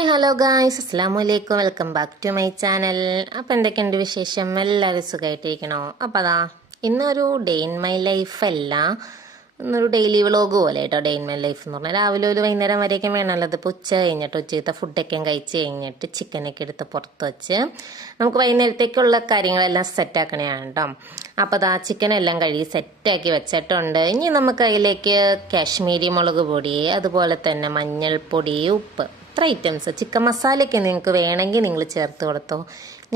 Hi hello guys, അസ്സലാമലൈക്കും. Welcome back to my channel. അപ്പോൾ എന്തൊക്കെയുണ്ട് വിശേഷം? എല്ലാവരും സുഖമായിട്ടിരിക്കണോ? അപ്പോൾ ഇന്നൊരു ഡേ ഇൻ മൈ ലൈഫ് അല്ല, ഇന്നൊരു ഡെയിലി വ്ളോഗ് പോലെ കേട്ടോ. ഡേ ഇൻ മൈ ലൈഫ് എന്ന് പറഞ്ഞാൽ രാവിലെ ഒരു വൈകുന്നേരം വരെയൊക്കെ വേണമല്ലോ. അതിപ്പോൾ ഉച്ച കഴിഞ്ഞിട്ട് ഉച്ചത്തെ ഫുഡൊക്കെ കഴിച്ച് കഴിഞ്ഞിട്ട് ചിക്കനൊക്കെ എടുത്ത് പുറത്ത് വെച്ച് നമുക്ക് വൈകുന്നേരത്തേക്കുള്ള കാര്യങ്ങളെല്ലാം സെറ്റാക്കണയാണ് കേട്ടോ. അപ്പോൾ ചിക്കനെല്ലാം കഴുകി സെറ്റാക്കി വെച്ചിട്ടുണ്ട്. ഇനി നമുക്ക് അതിലേക്ക് കാശ്മീരി മുളക് പൊടി, അതുപോലെ തന്നെ മഞ്ഞൾപ്പൊടി, ഉപ്പ്, ഇത്ര ഐറ്റംസ്. ചിക്കൻ മസാലയൊക്കെ നിങ്ങൾക്ക് വേണമെങ്കിൽ നിങ്ങൾ ചേർത്ത് കൊടുത്തോ.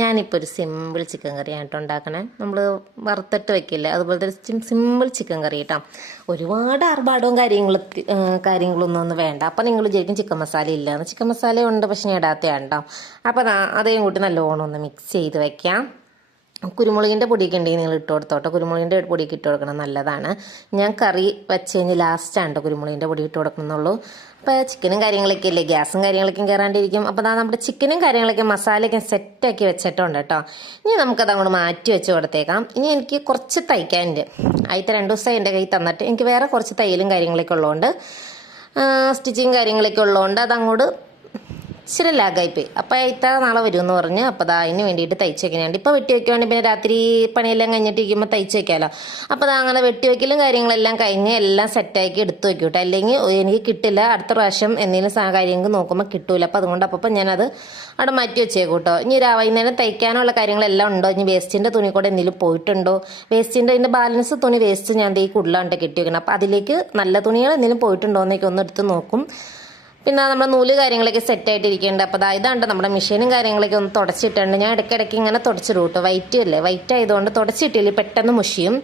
ഞാനിപ്പോൾ ഒരു സിമ്പിൾ ചിക്കൻ കറിയാണ് കേട്ടോ ഉണ്ടാക്കണേ. നമ്മൾ വറുത്തിട്ട് വെക്കില്ല, അതുപോലത്തെ സിമ്പിൾ ചിക്കൻ കറി കേട്ടോ. ഒരുപാട് ആർഭാടവും കാര്യങ്ങളൊന്നും വേണ്ട. അപ്പം നിങ്ങൾ വിചാരിക്കും ചിക്കൻ മസാല ഇല്ലയെന്ന്. ചിക്കൻ മസാല ഉണ്ട്, പക്ഷെ ഞാൻ ഇടാത്തതാണ് കേട്ടോ. അപ്പോൾ അതേം കൂട്ടി നല്ലോണം ഒന്ന് മിക്സ് ചെയ്ത് വെക്കാം. കുരുമുളകിൻ്റെ പൊടിയൊക്കെ ഉണ്ടെങ്കിൽ നിങ്ങൾ ഇട്ട് കൊടുത്തോട്ടോ. കുരുമുളകിൻ്റെ പൊടിയൊക്കെ ഇട്ട് കൊടുക്കണം, നല്ലതാണ്. ഞാൻ കറി വെച്ച് കഴിഞ്ഞ് ലാസ്റ്റാണ് കേട്ടോ കുരുമുളകിൻ്റെ പൊടി ഇട്ട് കൊടുക്കണമെന്നുള്ളൂ. അപ്പോൾ ചിക്കനും കാര്യങ്ങളൊക്കെ ഇല്ലേ, ഗ്യാസും കാര്യങ്ങളൊക്കെ കയറാണ്ടിരിക്കും. അപ്പോൾ നമ്മുടെ ചിക്കനും കാര്യങ്ങളൊക്കെ മസാലയൊക്കെ സെറ്റാക്കി വെച്ചിട്ടുണ്ട് കേട്ടോ. ഇനി നമുക്കത് അങ്ങോട്ട് മാറ്റി വെച്ച് കൊടുത്തേക്കാം. ഇനി എനിക്ക് കുറച്ച് തയ്ക്കാനുണ്ട്. ആദ്യത്തെ 2 ദിവസം എൻ്റെ കയ്യിൽ തന്നിട്ട് എനിക്ക് വേറെ കുറച്ച് തയ്യലും കാര്യങ്ങളൊക്കെ ഉള്ളതുകൊണ്ട്, സ്റ്റിച്ചിങ് കാര്യങ്ങളൊക്കെ ഉള്ളതുകൊണ്ട് അതങ്ങോട്ട് ഇച്ചിരി ലാഗായിപ്പോയി. അപ്പോൾ ഇത്ര നാളെ വരുമെന്ന് പറഞ്ഞ് അപ്പോൾ അതിന് വേണ്ടിയിട്ട് തയ്ച്ച് വെക്കാനുണ്ട്. ഇപ്പോൾ വെട്ടി വെക്കുവാണെങ്കിൽ പിന്നെ രാത്രി പണിയെല്ലാം കഴിഞ്ഞിട്ടിരിക്കുമ്പോൾ തയ്ച്ച് വെക്കാമല്ലോ. അപ്പോൾ അങ്ങനെ വെട്ടി വെക്കലും കാര്യങ്ങളെല്ലാം കഴിഞ്ഞ് എല്ലാം സെറ്റാക്കി എടുത്ത് വെക്കും കേട്ടോ. അല്ലെങ്കിൽ എനിക്ക് കിട്ടില്ല, അടുത്ത പ്രാവശ്യം എന്തെങ്കിലും കാര്യങ്ങൾ നോക്കുമ്പോൾ കിട്ടൂല. അപ്പോൾ അതുകൊണ്ട് അപ്പം ഞാനത് അവിടെ മാറ്റി വെച്ചേക്കും കേട്ടോ. ഇനി വൈകുന്നേരം തയ്ക്കാനുള്ള കാര്യങ്ങളെല്ലാം ഉണ്ടോ, ഇനി വേസ്റ്റിൻ്റെ തുണി കൂടെ എന്തെങ്കിലും പോയിട്ടുണ്ടോ, അതിൻ്റെ ബാലൻസ് തുണി വേസ്റ്റ് ഞാൻ ഈ കൂടുതലാണ്ട് കെട്ടി വെക്കണം. അപ്പോൾ അതിലേക്ക് നല്ല തുണികൾ എന്തെങ്കിലും പോയിട്ടുണ്ടോ എന്നൊക്കെ ഒന്ന് എടുത്ത് നോക്കും. പിന്നെ നമ്മുടെ നൂല് കാര്യങ്ങളൊക്കെ സെറ്റായിട്ടിരിക്കുന്നുണ്ട്. അപ്പോൾ ഇതാണ്ട് നമ്മുടെ മെഷീനും കാര്യങ്ങളൊക്കെ ഒന്ന് തുടച്ചിട്ടുണ്ട്. ഞാൻ ഇടയ്ക്കിടയ്ക്ക് ഇങ്ങനെ തുടച്ചിടും കേട്ടോ. വൈറ്റ് ആയതുകൊണ്ട് തുടച്ചിട്ടില്ല, പെട്ടെന്ന് മുഷിയും.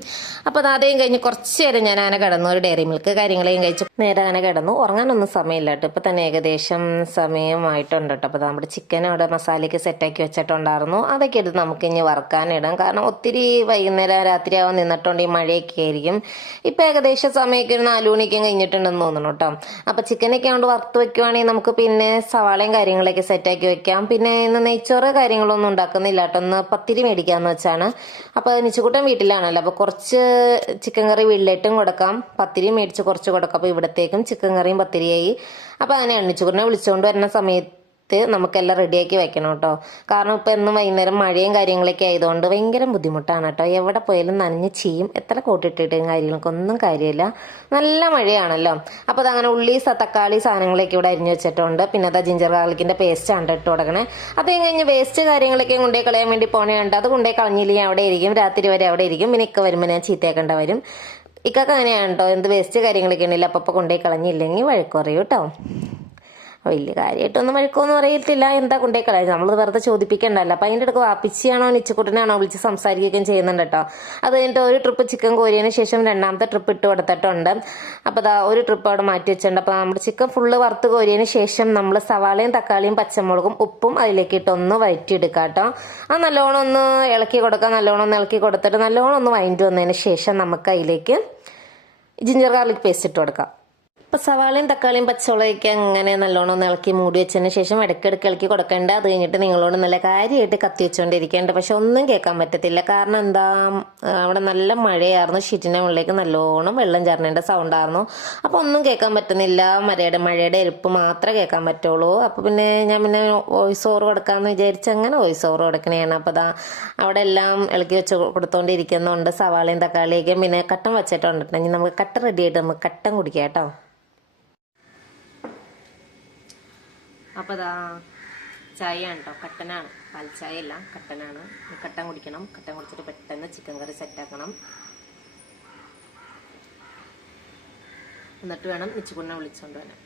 അപ്പോൾ അതേയും കഴിഞ്ഞ് കുറച്ച് നേരം ഞാൻ അങ്ങനെ കിടന്നു, ഒരു ഡയറി മിൽക്ക് കാര്യങ്ങളെയും കഴിച്ചു നേരെ അങ്ങനെ കിടന്നു. ഉറങ്ങാനൊന്നും സമയമില്ല കേട്ടോ. ഇപ്പോൾ തന്നെ ഏകദേശം സമയമായിട്ടുണ്ട് കേട്ടോ. അപ്പോൾ നമ്മുടെ ചിക്കൻ അവിടെ മസാലയ്ക്ക് സെറ്റാക്കി വെച്ചിട്ടുണ്ടായിരുന്നു. അതൊക്കെ എടുത്ത് നമുക്ക് ഇനി വറുക്കാനിടാം. കാരണം ഒത്തിരി വൈകുന്നേരം രാത്രിയാവാൻ നിന്നിട്ടുണ്ട്, ഈ മഴയൊക്കെ ആയിരിക്കും. ഇപ്പോൾ ഏകദേശം സമയമൊക്കെ ഒരു 4 മണിക്കും കഴിഞ്ഞിട്ടുണ്ടെന്ന് തോന്നുന്നു കേട്ടോ. അപ്പോൾ ചിക്കനൊക്കെ കൊണ്ട് വറുത്ത് വെക്കുവാണെങ്കിൽ നമുക്ക് പിന്നെ സവാളയും കാര്യങ്ങളൊക്കെ സെറ്റാക്കി വെക്കാം. പിന്നെ ഇന്ന് നെയ്ച്ചോറ് കാര്യങ്ങളൊന്നും ഉണ്ടാക്കുന്നില്ല കേട്ടോ. ഒന്ന് പത്തിരി മേടിക്കാമെന്ന് വെച്ചാണ്. അപ്പോൾ നിച്ചുകൂട്ടൻ വീട്ടിലാണല്ലോ, അപ്പോൾ കുറച്ച് ചിക്കൻ കറി വീട്ടിലേട്ടും കൊടുക്കാം, പത്തിരി മേടിച്ച് കുറച്ച് കൊടുക്കാം. അപ്പോൾ ഇവിടത്തേക്കും ചിക്കൻ കറിയും പത്തിരിയായി. അപ്പോൾ അങ്ങനെ നിച്ചുകൂട്ടനെ വിളിച്ചുകൊണ്ട് വരുന്ന സമയത്ത് നമുക്കെല്ലാം റെഡിയാക്കി വെക്കണം കേട്ടോ. കാരണം ഇപ്പോൾ എന്നും വൈകുന്നേരം മഴയും കാര്യങ്ങളൊക്കെ ആയതുകൊണ്ട് ഭയങ്കര ബുദ്ധിമുട്ടാണ് കേട്ടോ. എവിടെ പോയാലും നനഞ്ഞ് ചെയ്യും, എത്ര കോട്ടിട്ടിട്ടും കാര്യങ്ങൾക്കൊന്നും കാര്യമില്ല, നല്ല മഴയാണല്ലോ. അപ്പോൾ അതങ്ങനെ ഉള്ളി തക്കാളി സാധനങ്ങളൊക്കെ ഇവിടെ അരിഞ്ഞു വെച്ചിട്ടുണ്ട്. പിന്നെ അതാ ജിഞ്ചർ ഗാർലിക്കിൻ്റെ പേസ്റ്റ് ആണ് ഇട്ട് കൊടുക്കണേ. അത് കഴിഞ്ഞ് വേസ്റ്റ് കാര്യങ്ങളൊക്കെ കൊണ്ടുപോയി കളയാൻ വേണ്ടി പോണേണ്ട്. അത് കൊണ്ടുപോയി കളഞ്ഞില്ലെങ്കിൽ അവിടെ ഇരിക്കും, രാത്രി വരെ അവിടെ ഇരിക്കും. പിന്നെ ഇക്ക വരുമ്പോൾ ഞാൻ ചീത്തയാക്കേണ്ട വരും. ഇക്കൊക്കെ അങ്ങനെയാണ് കേട്ടോ. എന്ത് വേസ്റ്റ് കാര്യങ്ങളൊക്കെ ഉണ്ടെങ്കിൽ അപ്പം കൊണ്ടുപോയി കളഞ്ഞില്ലെങ്കിൽ വഴക്ക് പറയും കേട്ടോ. വലിയ കാര്യമായിട്ടൊന്നും വഴക്കമൊന്നും അറിയത്തില്ല, എന്താ കൊണ്ടേ കളയാം, നമ്മൾ വെറുതെ ചോദിപ്പിക്കണ്ടല്ലോ. അപ്പം അതിൻ്റെ ഇടയ്ക്ക് വാപ്പിച്ചിയാണോ നിച്ചുക്കുട്ടനാണോ വിളിച്ച് സംസാരിക്കുകയും ചെയ്യുന്നുണ്ട് കേട്ടോ. അത് കഴിഞ്ഞിട്ട് ഒരു ട്രിപ്പ് ചിക്കൻ കോരിയതിന് ശേഷം 2ാമത്തെ ട്രിപ്പ് ഇട്ട് കൊടുത്തിട്ടുണ്ട്. അപ്പോൾ ഒരു ട്രിപ്പ് അവിടെ മാറ്റി വെച്ചിട്ടുണ്ട്. അപ്പോൾ നമ്മുടെ ചിക്കൻ ഫുള്ള് വറുത്ത് കോരിയതിന് ശേഷം നമ്മൾ സവാളയും തക്കാളിയും പച്ചമുളകും ഉപ്പും അതിലേക്ക് ഇട്ടൊന്ന് വഴറ്റിയെടുക്കാം കേട്ടോ. അത് നല്ലോണം ഒന്ന് ഇളക്കി കൊടുക്കാം. നല്ലോണം ഒന്ന് ഇളക്കി കൊടുത്തിട്ട് നല്ലോണം ഒന്ന് വഴറ്റി വന്നതിന് ശേഷം നമുക്ക് അതിലേക്ക് ജിഞ്ചർ ഗാർലിക് പേസ്റ്റ് ഇട്ട് കൊടുക്കാം. അപ്പോൾ സവാളയും തക്കാളിയും പച്ചമുളകൊക്കെ അങ്ങനെ നല്ലോണം ഒന്ന് ഇളക്കി മൂടി വെച്ചതിന് ശേഷം ഇടയ്ക്കിടയ്ക്ക് ഇളക്കി കൊടുക്കേണ്ട. അത് കഴിഞ്ഞിട്ട് നിങ്ങളോട് നല്ല കാര്യമായിട്ട് കത്തി വെച്ചുകൊണ്ടിരിക്കേണ്ട, പക്ഷെ ഒന്നും കേൾക്കാൻ പറ്റത്തില്ല. കാരണം എന്താ, അവിടെ നല്ല മഴയായിരുന്നു, ഷീറ്റിൻ്റെ മുകളിലേക്ക് നല്ലോണം വെള്ളം ചേർന്നേണ്ട സൗണ്ടായിരുന്നു. അപ്പോൾ ഒന്നും കേൾക്കാൻ പറ്റുന്നില്ല, മഴയുടെ എരിപ്പ് മാത്രമേ കേൾക്കാൻ പറ്റുള്ളൂ. അപ്പോൾ പിന്നെ ഞാൻ വോയിസ് ഓവർ കൊടുക്കാമെന്ന് വിചാരിച്ച് അങ്ങനെ വോയിസ് ഓവർ കൊടുക്കണേയാണ്. അപ്പോൾ അവിടെ എല്ലാം ഇളക്കി വെച്ച് കൊടുത്തോണ്ടിരിക്കുന്നുണ്ട് സവാളയും തക്കാളിയൊക്കെ. പിന്നെ കട്ടൻ വെച്ചിട്ടുണ്ട്. ഇനി നമുക്ക് കട്ടൻ റെഡി ആയിട്ട് നമുക്ക് കട്ടൻ കുടിക്കാം കേട്ടോ. അപ്പോൾ ചായ ആണ് കേട്ടോ, കട്ടനാണ്, പാൽ ചായ അല്ല, കട്ടനാണ്. കട്ടൻ കുടിക്കണം. കട്ടൻ കുടിച്ചിട്ട് പെട്ടെന്ന് ചിക്കൻ കറി സെറ്റാക്കണം. എന്നിട്ട് വേണം നിച്ചുകുണ്ണ വിളിച്ചുകൊണ്ട് വരാൻ.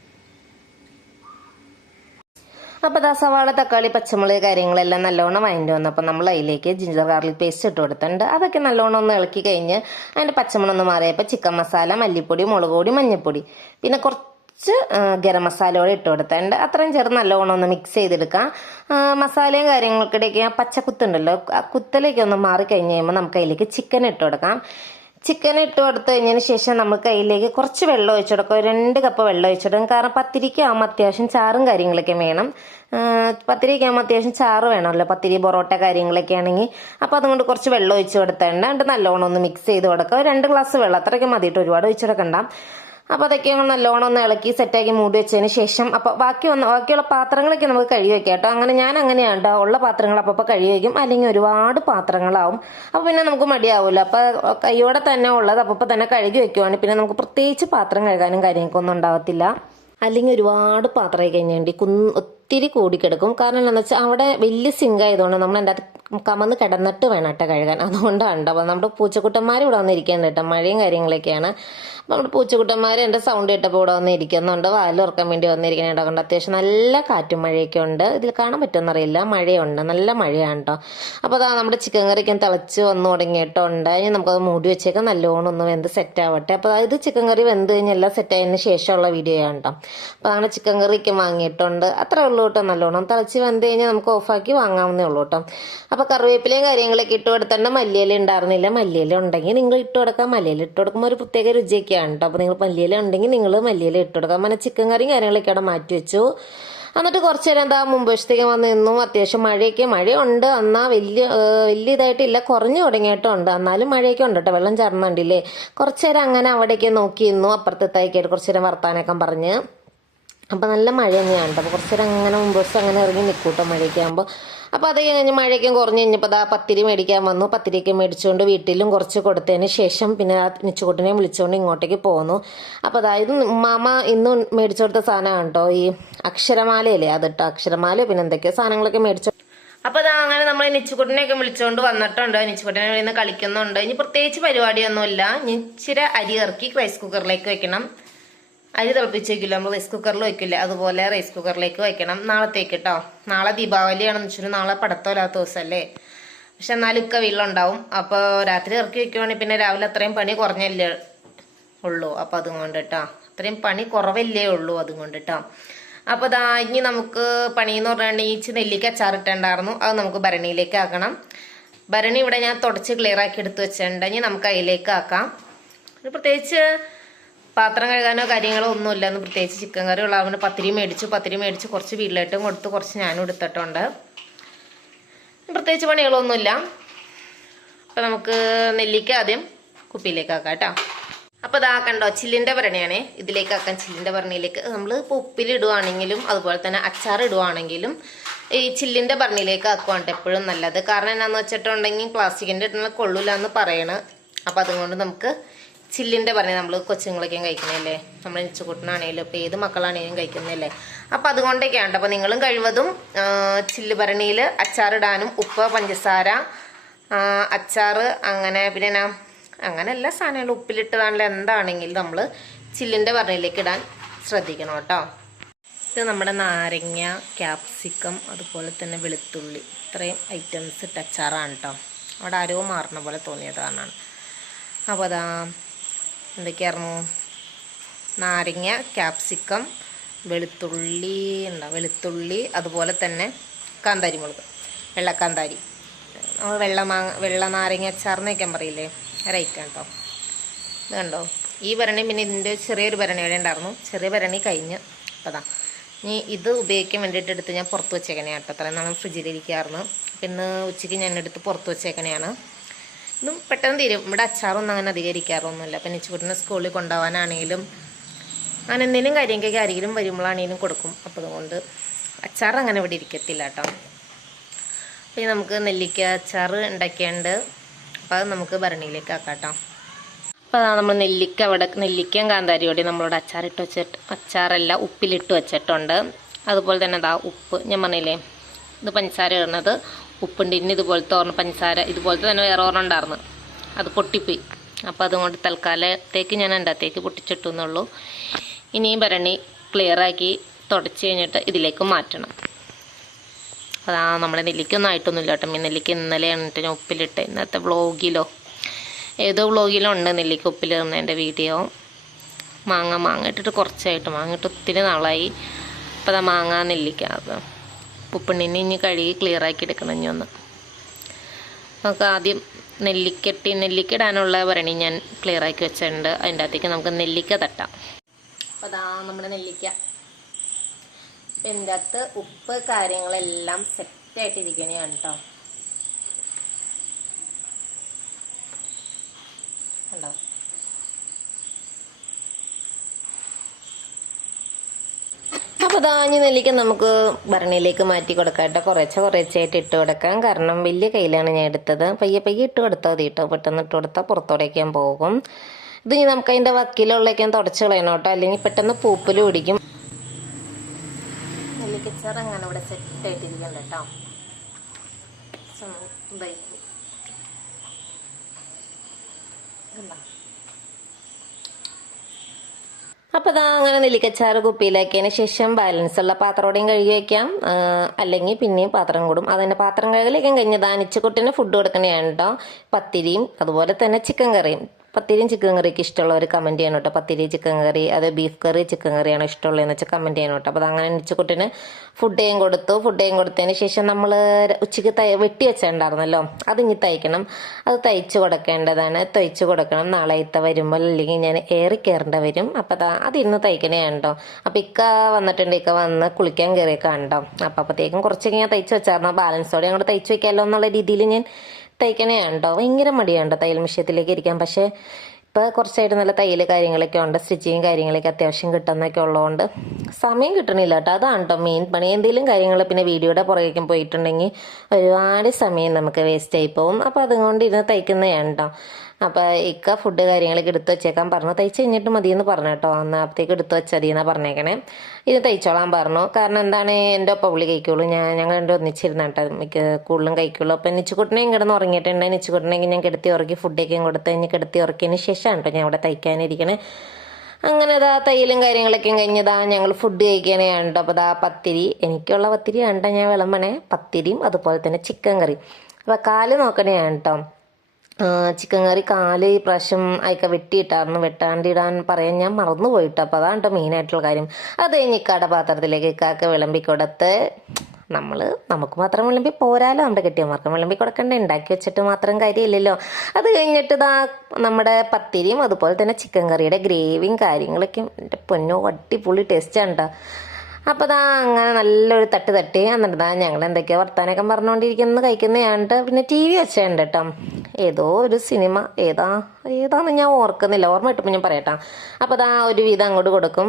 അപ്പോൾ സവാള തക്കാളി പച്ചമുളക് കാര്യങ്ങളെല്ലാം നല്ലോണം വഴണ്ടി വന്നപ്പോൾ നമ്മൾ അതിലേക്ക് ജിഞ്ചർ ഗാർലിക് പേസ്റ്റ് ഇട്ട് കൊടുത്തിട്ടുണ്ട്. അതൊക്കെ നല്ലോണം ഒന്ന് ഇളക്കി കഴിഞ്ഞ് അതിൻ്റെ പച്ചമുളക് ഒന്ന് മാറിയപ്പോൾ ചിക്കൻ മസാല, മല്ലിപ്പൊടി, മുളക് പൊടി, മഞ്ഞൾപ്പൊടി, പിന്നെ കുറച്ച് ഗരം മസാലയോടെ ഇട്ട് കൊടുത്തിട്ടുണ്ട്. അത്രയും ചേർന്ന് നല്ലോണം ഒന്ന് മിക്സ് ചെയ്തെടുക്കാം. മസാലയും കാര്യങ്ങൾക്കിടയ്ക്ക് ആ പച്ചക്കുത്തുണ്ടല്ലോ, ആ കുത്തലേക്ക് ഒന്ന് മാറിക്കഴിഞ്ഞ് കഴിയുമ്പോൾ നമുക്ക് അതിലേക്ക് ചിക്കൻ ഇട്ട് കൊടുക്കാം. ചിക്കൻ ഇട്ട് കൊടുത്തു കഴിഞ്ഞതിന് ശേഷം നമുക്ക് അതിലേക്ക് കുറച്ച് വെള്ളം ഒഴിച്ചു കൊടുക്കാം. 2 കപ്പ് വെള്ളം ഒഴിച്ചു കൊടുക്കും. കാരണം പത്തിരിക്കാകുമ്പോൾ അത്യാവശ്യം ചാറും കാര്യങ്ങളൊക്കെ വേണം. പത്തിരിക്കാകുമ്പോൾ അത്യാവശ്യം ചാറ് വേണമല്ലോ, പത്തിരി പൊറോട്ട കാര്യങ്ങളൊക്കെ ആണെങ്കിൽ. അപ്പോൾ അതുകൊണ്ട് കുറച്ച് വെള്ളം ഒഴിച്ച് കൊടുത്തിട്ടുണ്ട്. നല്ലോണം ഒന്ന് മിക്സ് ചെയ്ത് കൊടുക്കുക. 2 ഗ്ലാസ് വെള്ളം അത്രയ്ക്ക് മതിയിട്ട്, ഒരുപാട് ഒഴിച്ചു കൊടുക്കണ്ട. അപ്പോൾ അതൊക്കെ നല്ലോണം ഒന്ന് ഇളക്കി സെറ്റാക്കി മൂടി വെച്ചതിന് ശേഷം അപ്പോൾ ബാക്കിയുള്ള പാത്രങ്ങളൊക്കെ നമുക്ക് കഴുകി വെക്കാം കേട്ടോ. ഞാൻ അങ്ങനെയാണ് കേട്ടോ, ഉള്ള പാത്രങ്ങൾ അപ്പോൾ കഴുകി വയ്ക്കും. അല്ലെങ്കിൽ ഒരുപാട് പാത്രങ്ങളാവും, അപ്പോൾ പിന്നെ നമുക്ക് മടിയാവില്ല. അപ്പോൾ കൈയോടെ തന്നെ ഉള്ളത് അപ്പോൾ തന്നെ കഴുകി വെക്കുവാണെങ്കിൽ പിന്നെ നമുക്ക് പ്രത്യേകിച്ച് പാത്രം കഴുകാനും കാര്യങ്ങൾക്കൊന്നും ഉണ്ടാവത്തില്ല. അല്ലെങ്കിൽ ഒരുപാട് പാത്രമായി കഴിഞ്ഞാൽ ഒത്തിരി കൂടിക്കിടക്കും. കാരണം എന്താണെന്ന് വെച്ചാൽ അവിടെ വലിയ സിങ്ക് ആയതുകൊണ്ട് നമ്മൾ എൻ്റെ അത് കമന്ന് കിടന്നിട്ട് വേണം കേട്ടോ കഴുകാൻ. അതുകൊണ്ടാണ് കേട്ടോ. അപ്പോൾ നമ്മുടെ പൂച്ചക്കുട്ടന്മാർ ഇവിടെ വന്നിരിക്കുന്നുണ്ട് കേട്ടോ, മഴയും കാര്യങ്ങളൊക്കെയാണ്. അപ്പോൾ നമ്മുടെ പൂച്ചക്കുട്ടന്മാർ എൻ്റെ സൗണ്ട് കേട്ടപ്പോൾ ഇവിടെ വന്നിരിക്കുന്നുണ്ട്, വാലുറക്കാൻ വേണ്ടി വന്നിരിക്കുന്നുണ്ട്. അതുകൊണ്ട് അത്യാവശ്യം നല്ല കാറ്റും മഴയൊക്കെ ഉണ്ട്. ഇതിൽ കാണാൻ പറ്റുമെന്നറിയില്ല, മഴയുണ്ട്, നല്ല മഴയാണ് കേട്ടോ. അപ്പോൾ അതാ നമ്മുടെ ചിക്കൻ കറിക്ക് തിളച്ച് വന്നു തുടങ്ങിയിട്ടുണ്ട്. ഇനി നമുക്കത് മൂടി വെച്ചേക്കാം, നല്ലോണം ഒന്ന് വെന്ത് സെറ്റ് ആവട്ടെ. അപ്പോൾ ഇത് ചിക്കൻ കറി വെന്ത് കഴിഞ്ഞ് എല്ലാം സെറ്റ് ആയതിന് ശേഷമുള്ള വീഡിയോ ആണ് കേട്ടോ. അപ്പോൾ അങ്ങനെ ചിക്കൻ കറിക്ക് വാങ്ങിയിട്ടുണ്ട്. അത്രേ ഉള്ളൂ കേട്ടോ. നല്ലോണം തിളച്ച് വെന്ത് കഴിഞ്ഞാൽ നമുക്ക് ഓഫാക്കി വാങ്ങാവുന്നേ ഉള്ളൂ കേട്ടോ. അപ്പോൾ കറിവേപ്പിലയും കാര്യങ്ങളൊക്കെ ഇട്ട് കൊടുത്തേണ്ട, മല്ലിയില ഉണ്ടായിരുന്നില്ല. മല്ലിയില ഉണ്ടെങ്കിൽ നിങ്ങൾ ഇട്ട് കൊടുക്കാം. മല്ലിയില ഇട്ട് കൊടുക്കുമ്പോൾ ഒരു പ്രത്യേക രുചിയൊക്കെയാണ് കേട്ടോ. അപ്പോൾ നിങ്ങൾ മല്ലിയില ഉണ്ടെങ്കിൽ നിങ്ങൾ മല്ലിയില ഇട്ട് കൊടുക്കാം. അങ്ങനെ ചിക്കൻ കറിയും കാര്യങ്ങളൊക്കെ അവിടെ മാറ്റി വെച്ചു. എന്നിട്ട് കുറച്ച് നേരം എന്താ മുമ്പശത്തേക്ക് വന്ന് നിന്നു. അത്യാവശ്യം മഴയുണ്ട്. എന്നാൽ വലിയ ഇതായിട്ടില്ല, കുറഞ്ഞു തുടങ്ങിയിട്ടുണ്ട്. എന്നാലും മഴയൊക്കെ ഉണ്ട് കേട്ടോ, വെള്ളം ചാടുന്നുണ്ടില്ലേ. കുറച്ച് നേരം അങ്ങനെ അവിടേക്ക് നോക്കി നിന്നു. അപ്പുറത്തെത്തായിക്കായിട്ട് കുറച്ച് നേരം വർത്താനൊക്കെ പറഞ്ഞ്. അപ്പോൾ നല്ല മഴ തന്നെയാണ് കേട്ടോ. അപ്പോൾ കുറച്ച് നേരം അങ്ങനെ മുമ്പ് അങ്ങനെ ഇറങ്ങി നിൽക്കൂട്ടോ മഴയൊക്കെ ആകുമ്പോൾ. അപ്പോൾ അത് കഴിഞ്ഞ് മഴയ്ക്കും കുറഞ്ഞ് കഴിഞ്ഞപ്പോൾ അതാ പത്തിരി മേടിക്കാൻ വന്നു. പത്തിരിയൊക്കെ മേടിച്ചുകൊണ്ട് വീട്ടിലും കുറച്ച് കൊടുത്തതിന് ശേഷം പിന്നെ ആ നിച്ചുകുട്ടിനെ വിളിച്ചുകൊണ്ട് ഇങ്ങോട്ടേക്ക് പോന്നു. അപ്പോൾ അതായത് മാമ ഇന്ന് മേടിച്ചു കൊടുത്ത സാധനമാണ് കേട്ടോ, ഈ അക്ഷരമാലയല്ലേ അതിട്ടോ, അക്ഷരമാല പിന്നെ എന്തൊക്കെയോ സാധനങ്ങളൊക്കെ മേടിച്ചു. അപ്പോൾ അതാ അങ്ങനെ നമ്മൾ നിച്ചുകുട്ടിനെയൊക്കെ വിളിച്ചുകൊണ്ട് വന്നിട്ടുണ്ട്. നിച്ചുകുട്ടിനെ നിന്ന് കളിക്കുന്നുണ്ട്. ഇനി പ്രത്യേകിച്ച് പരിപാടിയൊന്നുമില്ല. ഇച്ചിരി അരി ഇറക്കി റൈസ് കുക്കറിലേക്ക് വെക്കണം. അരി തിളപ്പിച്ച് വയ്ക്കില്ല, നമ്മൾ റൈസ് കുക്കറിൽ വയ്ക്കില്ല, അതുപോലെ റൈസ് കുക്കറിലേക്ക് വയ്ക്കണം നാളത്തേക്ക് കേട്ടോ. നാളെ ദീപാവലിയാണെന്ന് വെച്ചാൽ നാളെ പടത്തമില്ലാത്ത ദിവസമല്ലേ. പക്ഷെ എന്നാലും ഇക്ക വീട്ടിലുണ്ടാവും. അപ്പോൾ രാത്രി ഇറക്കി വെക്കുവാണെങ്കിൽ പിന്നെ രാവിലെ അത്രയും പണി കുറഞ്ഞല്ലേ ഉള്ളൂ. അപ്പോൾ അതുകൊണ്ട് കേട്ടോ, അത്രയും പണി കുറവല്ലേ ഉള്ളൂ, അതുകൊണ്ട് കേട്ടോ. അപ്പോൾ അതാ ഇനി നമുക്ക് പണിയെന്ന് പറഞ്ഞിട്ടുണ്ടെങ്കിൽ നെല്ലിക്ക അച്ചാറിട്ടുണ്ടായിരുന്നു, അത് നമുക്ക് ഭരണിയിലേക്ക് ആക്കണം. ഭരണി ഇവിടെ ഞാൻ തുടച്ച് ക്ലിയർ ആക്കി എടുത്ത് വെച്ചിട്ടുണ്ട്. ഇനി നമുക്ക് അതിലേക്ക് ആക്കാം. പ്രത്യേകിച്ച് പാത്രം കഴുകാനോ കാര്യങ്ങളോ ഒന്നുമില്ല. എന്ന് പ്രത്യേകിച്ച് ചിക്കൻ കറി ഉള്ളവന് പത്തിരി മേടിച്ച് കുറച്ച് വീട്ടിലായിട്ടും കൊടുത്ത് കുറച്ച് ഞാനും എടുത്തിട്ടുണ്ട്. പ്രത്യേകിച്ച് പണികളൊന്നുമില്ല. അപ്പം നമുക്ക് നെല്ലിക്ക ആദ്യം കുപ്പിയിലേക്ക് ആക്കാം കേട്ടോ. അപ്പോൾ ഇതാ കണ്ടോ, ചില്ലിൻ്റെ ഭരണിയാണേ. ഇതിലേക്ക് ആക്കാം. ചില്ലിൻ്റെ ഭരണിയിലേക്ക് നമ്മൾ ഇപ്പോൾ ഉപ്പിലിടുവാണെങ്കിലും അതുപോലെ തന്നെ അച്ചാർ ഇടുവാണെങ്കിലും ഈ ചില്ലിൻ്റെ ഭരണിയിലേക്ക് ആക്കുവാണ് എപ്പോഴും നല്ലത്. കാരണം എന്നാന്ന് വെച്ചിട്ടുണ്ടെങ്കിൽ പ്ലാസ്റ്റിക്കിൻ്റെ ഇടുന്ന കൊള്ളൂല എന്ന് പറയണ്. അപ്പം അതുകൊണ്ട് നമുക്ക് ചില്ലിൻ്റെ ഭരണി, നമ്മൾ കൊച്ചുങ്ങളൊക്കെ കഴിക്കുന്നതല്ലേ, നമ്മൾ നിച്ചുകുട്ടനാണേലും ഇപ്പോൾ ഏത് മക്കളാണേലും കഴിക്കുന്നതല്ലേ. അപ്പം അതുകൊണ്ടൊക്കെയാണ്. അപ്പോൾ നിങ്ങളും കഴിവതും ചില്ല് ഭരണിയിൽ അച്ചാറിടാനും ഉപ്പ്, പഞ്ചസാര, അച്ചാർ അങ്ങനെ പിന്നെ അങ്ങനെ എല്ലാ സാധനങ്ങളും ഉപ്പിലിട്ടതാണല്ലോ എന്താണെങ്കിലും നമ്മൾ ചില്ലിൻ്റെ ഭരണിയിലേക്ക് ഇടാൻ ശ്രദ്ധിക്കണം കേട്ടോ. ഇത് നമ്മുടെ നാരങ്ങ, ക്യാപ്സിക്കം, അതുപോലെ തന്നെ വെളുത്തുള്ളി, ഇത്രയും ഐറ്റംസ് ഇട്ട് അച്ചാറാണ് കേട്ടോ. അവിടെ ആരോ മാറുന്ന പോലെ തോന്നിയതാണ്. അപ്പോൾ അതാ എന്തൊക്കെയായിരുന്നു, നാരങ്ങ, ക്യാപ്സിക്കം, വെളുത്തുള്ളി, അതുപോലെ തന്നെ കാന്താരി മുളക്, വെള്ളക്കാന്താരി, നമ്മൾ വെള്ള നാരങ്ങ അച്ചാറിനൊക്കെ പറയില്ലേ, റൈറ്റ് കേട്ടോ. ഇത് കണ്ടോ, ഈ ഭരണി പിന്നെ ഇതിൻ്റെ ചെറിയൊരു ഭരണി ഇവിടെ ഉണ്ടായിരുന്നു, ചെറിയ ഭരണി കഴിഞ്ഞ്. അപ്പോൾ അതാ ഇനി ഇത് ഉപയോഗിക്കാൻ വേണ്ടിയിട്ട് എടുത്ത് ഞാൻ പുറത്ത് വെച്ചേക്കണേ കേട്ടോ. അത്രയും നാളെ ഫ്രിഡ്ജിലിരിക്കാറുണ്ട്. പിന്നെ ഉച്ചയ്ക്ക് ഞാൻ എടുത്ത് പുറത്ത് വെച്ചേക്കണേയാണ്. ഇതും പെട്ടെന്ന് തീരും. ഇവിടെ അച്ചാറൊന്നും അങ്ങനെ അധികം ഇരിക്കാറൊന്നുമില്ല. അപ്പം നിച്ചുകുട്ടിനെ സ്കൂളിൽ കൊണ്ടുപോകാനാണെങ്കിലും അങ്ങനെ എന്തെങ്കിലും കാര്യമൊക്കെ ആരെങ്കിലും വരുമ്പോഴാണെങ്കിലും കൊടുക്കും. അപ്പോൾ അതുകൊണ്ട് അച്ചാർ അങ്ങനെ ഇവിടെ ഇരിക്കത്തില്ല കേട്ടോ. അപ്പോൾ നമുക്ക് നെല്ലിക്ക അച്ചാർ ഉണ്ടാക്കിയുണ്ട്. അപ്പോൾ അത് നമുക്ക് ഭരണിയിലേക്ക് ആക്കാം കേട്ടോ. അപ്പോൾ അതാണ് നമ്മൾ നെല്ലിക്കയും കാന്താരിയോടെ നമ്മളിവിടെ അച്ചാറല്ല ഉപ്പിലിട്ട് വെച്ചിട്ടുണ്ട്. അതുപോലെ തന്നെ അതാ ഉപ്പ് ഞാൻ പറഞ്ഞില്ലേ, ഇത് പഞ്ചസാര ഇടുന്നത് ഉപ്പുണ്ട്. ഇനി ഇതുപോലത്തെ ഓർമ്മ പഞ്ചസാര ഇതുപോലത്തെ തന്നെ വേറെ ഓർമ്മ ഉണ്ടായിരുന്നു, അത് പൊട്ടിപ്പോയി. അപ്പോൾ അതുകൊണ്ട് തൽക്കാലത്തേക്ക് ഞാൻ എൻ്റെ അകത്തേക്ക് പൊട്ടിച്ചിട്ടു എന്നുള്ളൂ. ഇനിയും ഭരണി ക്ലിയറാക്കി തുടച്ച് കഴിഞ്ഞിട്ട് ഇതിലേക്ക് മാറ്റണം. അതാ നമ്മളെ നെല്ലിക്കൊന്നും ആയിട്ടൊന്നുമില്ല കേട്ടോ. നെല്ലിക്ക ഇന്നലെയാണ് ഞാൻ ഉപ്പിലിട്ട്. ഇന്നത്തെ വ്ളോഗിലോ ഏതോ വ്ളോഗിലോ ഉണ്ട് നെല്ലിക്ക ഉപ്പിലിടുന്നതിൻ്റെ വീഡിയോ. മാങ്ങ ഇട്ടിട്ട് കുറച്ചായിട്ട്, മാങ്ങ ഇട്ട് ഒത്തിരി നാളായി. അപ്പോൾ അതാ മാങ്ങ നെല്ലിക്ക ഉപ്പിണ്ണിന് ഇനി കഴുകി ക്ലിയറാക്കി എടുക്കണം. ഇനി ഒന്ന് നമുക്ക് ആദ്യം നെല്ലിക്ക ഇടാനുള്ള ഭരണി ഞാൻ ക്ലിയറാക്കി വെച്ചിട്ടുണ്ട്. അതിൻ്റെ അകത്തേക്ക് നമുക്ക് നെല്ലിക്ക തട്ടാം. അപ്പോൾ അതാ നമ്മുടെ നെല്ലിക്ക എൻ്റെ അകത്ത് ഉപ്പ് കാര്യങ്ങളെല്ലാം സെറ്റായിട്ടിരിക്കണയാണ് കേട്ടോ. കണ്ടോ, അപ്പോൾ ദാഞ്ഞ് നെല്ലിക്ക നമുക്ക് ഭരണിയിലേക്ക് മാറ്റി കൊടുക്കാം കേട്ടോ. കുറേശ്ശായിട്ട് ഇട്ട് കൊടുക്കാം. കാരണം വലിയ കയ്യിലാണ് ഞാൻ എടുത്തത്. പയ്യെ ഇട്ട് കൊടുത്താൽ മതി കേട്ടോ. പെട്ടെന്ന് ഇട്ട് കൊടുത്താൽ പുറത്തോടേക്കാൻ പോകും. ഇത് നമുക്ക് അതിൻ്റെ വക്കിലുള്ളേക്കാൻ തുടച്ച് കളയണം കേട്ടോ, അല്ലെങ്കിൽ പെട്ടെന്ന് പൂപ്പൽ പിടിക്കും. നെല്ലിക്കച്ചാറ് അങ്ങനെ ഇവിടെ സെറ്റായിട്ടിരിക്കണ്ട കേട്ടോ. അപ്പോൾ ഇതാ അങ്ങനെ നെല്ലിക്കച്ചാറ് കുപ്പിയിലാക്കിയതിന് ശേഷം ബാലൻസ് ഉള്ള പാത്രത്തോടെയും കഴുകി വയ്ക്കാം. അല്ലെങ്കിൽ പിന്നെയും പാത്രം കൂടും. അതിൻ്റെ പാത്രം കഴുകലേക്കും കഴിഞ്ഞ് ദാനിച്ചുകുട്ടിന് ഫുഡ് കൊടുക്കണതാണ് കേട്ടോ. പത്തിരിയും അതുപോലെ തന്നെ ചിക്കൻ കറിയും. പത്തിരിയും ചിക്കൻ കറിക്ക് ഇഷ്ടമുള്ളവർ കമൻറ്റ് ചെയ്യണം കേട്ടോ. പത്തിരി ചിക്കൻ കറി, അത് ബീഫ് കറി ചിക്കൻ കറിയാണോ ഇഷ്ടമുള്ളതെന്ന് വെച്ചാൽ കമൻറ്റ് ചെയ്യണം കേട്ടോ. അപ്പോൾ അതങ്ങനെ നിച്ചുകുട്ടിന് ഫുഡേയും കൊടുത്തതിന് ശേഷം നമ്മൾ ഉച്ചയ്ക്ക് വെട്ടി വെച്ചിട്ടുണ്ടായിരുന്നല്ലോ, അത് ഇനി തയ്ക്കണം. അത് തയ്ച്ച് കൊടുക്കേണ്ടതാണ്. തയ്ച്ച് കൊടുക്കണം. നാളെ വരുമ്പോൾ അല്ലെങ്കിൽ ഞാൻ ഏറി കയറേണ്ട വരും. അപ്പോൾ അത് ഇന്ന് തയ്ക്കണേ കേട്ടോ. അപ്പോൾ ഇക്ക വന്നിട്ടുണ്ട്. ഇക്ക വന്ന് കുളിക്കാൻ കയറിയൊക്കെ കണ്ടോ. അപ്പോഴത്തേക്കും കുറച്ചൊക്കെ ഞാൻ തയ്ച്ച് വെച്ചായിരുന്നു. ബാലൻസോടെ അങ്ങോട്ട് തയ്ച്ച് വെക്കാമല്ലോ എന്നുള്ള രീതിയിൽ ഞാൻ തയ്ക്കണയാണ് കേട്ടോ. ഭയങ്കര മടിയാണ് തയ്യൽ മെഷീനത്തിലേക്ക് ഇരിക്കാൻ. പക്ഷേ ഇപ്പോൾ കുറച്ചായിട്ട് നല്ല തയ്യൽ കാര്യങ്ങളൊക്കെ ഉണ്ട്, സ്റ്റിച്ചിങ് കാര്യങ്ങളൊക്കെ അത്യാവശ്യം കിട്ടുന്നൊക്കെ ഉള്ളതുകൊണ്ട് സമയം കിട്ടണില്ല കേട്ടോ. അതാണ് കേട്ടോ മെയിൻ പണി. എന്തെങ്കിലും കാര്യങ്ങൾ പിന്നെ വീഡിയോയുടെ പുറകേക്കും പോയിട്ടുണ്ടെങ്കിൽ ഒരുപാട് സമയം നമുക്ക് വേസ്റ്റ് ആയി പോകും. അപ്പോൾ അതുകൊണ്ട് ഇരുന്ന് തയ്ക്കുന്നതാണ് കേട്ടോ. അപ്പോൾ ഇക്ക ഫുഡ് കാര്യങ്ങളൊക്കെ എടുത്ത് വെച്ചേക്കാൻ പറഞ്ഞു. തയ്ച്ച് കഴിഞ്ഞിട്ട് മതിയെന്ന് പറഞ്ഞു കേട്ടോ. അന്നത്തേക്ക് എടുത്ത് വെച്ചാൽ മതിയെന്നാണ് പറഞ്ഞേക്കണേ. ഇത് തയ്ച്ചോളാൻ പറഞ്ഞു. കാരണം എന്താണ്, എൻ്റെ ഒപ്പം പുള്ളി കഴിക്കുള്ളൂ. ഞങ്ങൾ രണ്ടും ഒന്നിച്ചിരുന്ന കേട്ടോ കൂടുതലും കഴിക്കുള്ളൂ. അപ്പം നിച്ചുകുട്ടനെയും കിടന്ന് ഉറങ്ങിയിട്ടുണ്ട്. നിച്ചുകുട്ടനെങ്കിൽ ഞാൻ കിടത്തി ഉറക്കി ഫുഡൊക്കെയും കൊടുത്ത് കഴിഞ്ഞ് കിടത്തി ഉറക്കിയതിന് ശേഷമാണ് കേട്ടോ ഞാൻ ഇവിടെ തയ്ക്കാനിരിക്കണേ. അങ്ങനെ അതാ തയ്യലും കാര്യങ്ങളൊക്കെയും കഴിഞ്ഞതാ ഞങ്ങൾ ഫുഡ് കഴിക്കാനെയാണ് കേട്ടോ. അപ്പോൾ പത്തിരി, എനിക്കുള്ള പത്തിരി കണ്ട ഞാൻ വിളമ്പണേ. പത്തിരിയും അതുപോലെ തന്നെ ചിക്കൻ കറി. അപ്പോൾ കാല് നോക്കണേയാണ് കേട്ടോ. ചിക്കൻ കറി കാല് ഈ പ്രാവശ്യം അയക്ക വെട്ടിയിട്ടായിരുന്നു. വെട്ടാണ്ടിടാൻ പറയാൻ ഞാൻ മറന്നു പോയിട്ടോ. അപ്പോൾ അതാണ് കേട്ടോ മെയിനായിട്ടുള്ള കാര്യം. അത് കഴിഞ്ഞ് ഇക്കാടെ പാത്രത്തിലേക്ക് ഇക്കാക്ക് വിളമ്പി കൊടുത്ത് നമുക്ക് മാത്രം വിളമ്പി പോരാലോ, നമ്മുടെ കെട്ടിയമാർക്കും വിളമ്പി കൊടുക്കണ്ടേ. ഉണ്ടാക്കി വെച്ചിട്ട് മാത്രം കാര്യമില്ലല്ലോ. അത് കഴിഞ്ഞിട്ട് നമ്മുടെ പത്തിരിയും അതുപോലെ തന്നെ ചിക്കൻ കറിയുടെ ഗ്രേവിയും കാര്യങ്ങളൊക്കെ എൻ്റെ പൊന്നോ അടിപൊളി ടേസ്റ്റാണ് കേട്ടോ. അപ്പോൾ അങ്ങനെ നല്ലൊരു തട്ടി എന്നിട്ട് ഞങ്ങൾ എന്തൊക്കെയോ വർത്താനൊക്കെ പറഞ്ഞുകൊണ്ടിരിക്കുന്നത് കഴിക്കുന്നതാണ്. പിന്നെ TV വെച്ചിട്ടുണ്ട് കേട്ടോ. ഏതോ ഒരു സിനിമ ഏതാന്ന് ഞാൻ ഓർക്കുന്നില്ല. ഓർമ്മ കിട്ടുമ്പോൾ ഞാൻ പറയട്ടോ. അപ്പോൾ ഒരു വീതം അങ്ങോട്ട് കൊടുക്കും.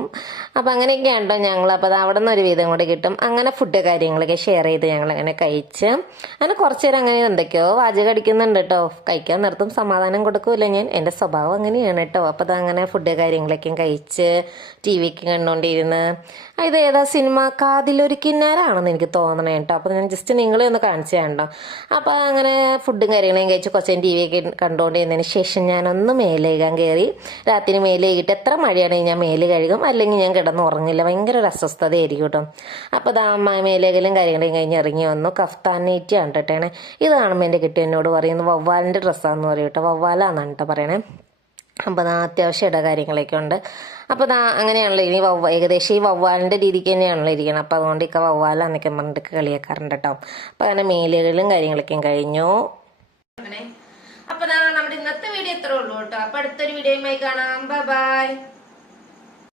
അപ്പോൾ അങ്ങനെയൊക്കെയാണ് കേട്ടോ ഞങ്ങൾ. അപ്പോൾ അവിടെ നിന്ന് ഒരു വീതം കൂടെ കിട്ടും. അങ്ങനെ ഫുഡ് കാര്യങ്ങളൊക്കെ ഷെയർ ചെയ്ത് ഞങ്ങളങ്ങനെ കഴിച്ച് അങ്ങനെ കുറച്ച് നേരം അങ്ങനെ എന്തൊക്കെയോ വാചകം അടിക്കുന്നുണ്ട് കേട്ടോ. കഴിക്കാൻ നിർത്തും, സമാധാനം കൊടുക്കൂല ഞാൻ. എൻ്റെ സ്വഭാവം അങ്ങനെയാണ് കേട്ടോ. അപ്പോൾ അങ്ങനെ ഫുഡ് കാര്യങ്ങളൊക്കെയും കഴിച്ച് TV-ക്ക് കണ്ടുകൊണ്ടിരുന്ന്. ഇത് ഏതാ സിനിമ, കാതിലൊരു കിന്നാരാണെന്ന് എനിക്ക് തോന്നണേ കേട്ടോ. അപ്പോൾ ഞാൻ ജസ്റ്റ് നിങ്ങളെ ഒന്ന് കാണിച്ചു കേട്ടോ. അപ്പോൾ അങ്ങനെ ഫുഡും കാര്യങ്ങളെയും കഴിച്ച് കുറച്ച് TV-ഒക്കെ കണ്ടുകൊണ്ടിരുന്നതിന് ശേഷം ഞാനൊന്ന് മേലെ കഴുകാൻ കയറി. രാത്രി മേലെ കഴുകിയിട്ട് എത്ര മഴയാണെങ്കിൽ ഞാൻ മേലെ കഴുകും, അല്ലെങ്കിൽ ഞാൻ കിടന്ന് ഉറങ്ങില്ല. ഭയങ്കര ഒരു അസ്വസ്ഥതയായിരിക്കും കേട്ടോ. അപ്പോൾ മേലേകലും കാര്യങ്ങളെയും കഴിഞ്ഞ് ഇറങ്ങി വന്നു. കഫ്താൻ നൈറ്റിയാണ് കേട്ടേണേ. ഇത് കാണുമ്പോൾ എൻ്റെ കിട്ടി എന്നോട് പറയുന്നു വവ്വാലിൻ്റെ ഡ്രസ്സാന്ന് പറയും കേട്ടോ. വവ്വാലാന്നാണ് കേട്ടോ പറയണേ. അപ്പോൾ അത്യാവശ്യം ഇട കാര്യങ്ങളൊക്കെ ഉണ്ട്. അപ്പോൾ അങ്ങനെയാണല്ലോ ഇനി ഏകദേശം ഈ വവ്വാലിൻ്റെ രീതിക്ക് തന്നെയാണല്ലോ ഇരിക്കണം. അപ്പോൾ അതുകൊണ്ട് ഇക്ക വവ്വാലാന്നൊക്കെ പറഞ്ഞിട്ട് കളിയാക്കാറുണ്ട് കേട്ടോ. അപ്പോൾ അങ്ങനെ മേലുകളും കാര്യങ്ങളൊക്കെയും കഴിഞ്ഞു. അപ്പോൾ നമ്മുടെ ഇന്നത്തെ വീഡിയോ ഇത്രേ ഉള്ളൂ കേട്ടോ. അപ്പോൾ അടുത്തൊരു വീഡിയോയുമായി കാണാം. ബൈ.